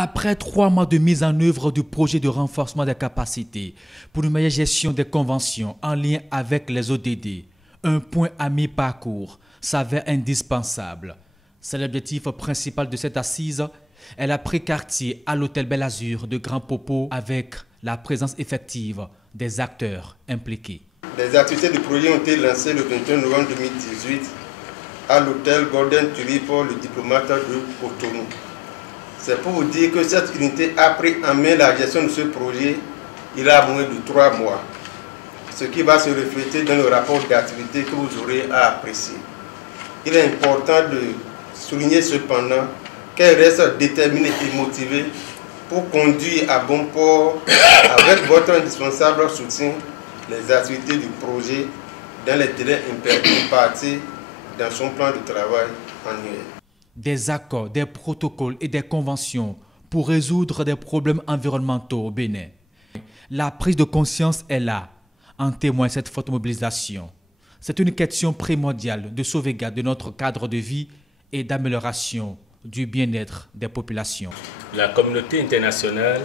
Après 3 mois de mise en œuvre du projet de renforcement des capacités pour une meilleure gestion des conventions en lien avec les ODD, un point à mi-parcours s'avère indispensable. C'est l'objectif principal de cette assise. Elle a pris quartier à l'hôtel Bel Azur de Grand Popo avec la présence effective des acteurs impliqués. Les activités du projet ont été lancées le 21 novembre 2018 à l'hôtel Golden Tulip pour le diplomate de Cotonou. C'est pour vous dire que cette unité a pris en main la gestion de ce projet il y a moins de 3 mois, ce qui va se refléter dans le rapport d'activité que vous aurez à apprécier. Il est important de souligner cependant qu'elle reste déterminée et motivée pour conduire à bon port, avec votre indispensable soutien, les activités du projet dans les délais impartis dans son plan de travail annuel. Des accords, des protocoles et des conventions pour résoudre des problèmes environnementaux au Bénin. La prise de conscience est là, en témoigne cette forte mobilisation. C'est une question primordiale de sauvegarde de notre cadre de vie et d'amélioration du bien-être des populations. La communauté internationale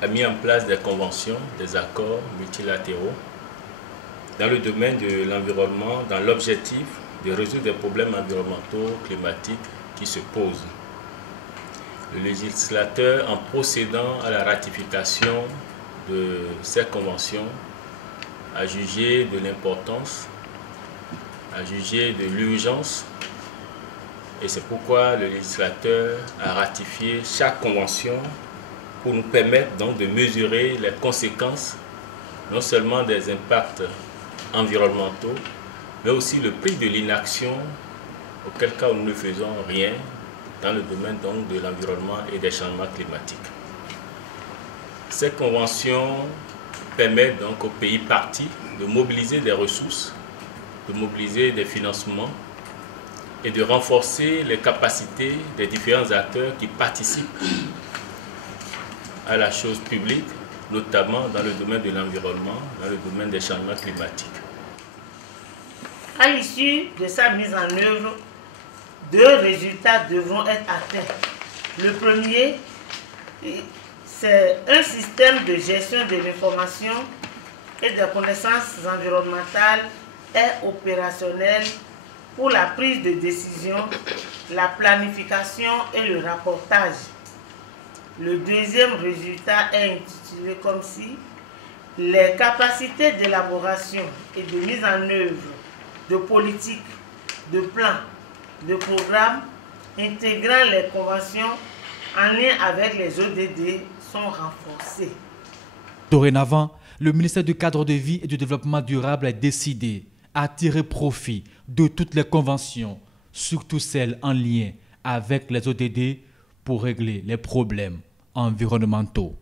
a mis en place des conventions, des accords multilatéraux dans le domaine de l'environnement, dans l'objectif de résoudre des problèmes environnementaux, climatiques qui se posent. Le législateur, en procédant à la ratification de ces conventions, a jugé de l'importance, a jugé de l'urgence, et c'est pourquoi le législateur a ratifié chaque convention pour nous permettre donc de mesurer les conséquences non seulement des impacts environnementaux, mais aussi le prix de l'inaction, auquel cas nous ne faisons rien dans le domaine donc de l'environnement et des changements climatiques. Ces conventions permettent donc aux pays parties de mobiliser des ressources, de mobiliser des financements et de renforcer les capacités des différents acteurs qui participent à la chose publique, notamment dans le domaine de l'environnement, dans le domaine des changements climatiques. À l'issue de sa mise en œuvre, 2 résultats devront être atteints. Le premier, c'est un système de gestion de l'information et des connaissances environnementales est opérationnel pour la prise de décision, la planification et le rapportage. Le deuxième résultat est intitulé comme si les capacités d'élaboration et de mise en œuvre de politiques, de plans, de programmes intégrant les conventions en lien avec les ODD sont renforcées. Dorénavant, le ministère du Cadre de vie et du Développement durable est décidé à tirer profit de toutes les conventions, surtout celles en lien avec les ODD, pour régler les problèmes environnementaux.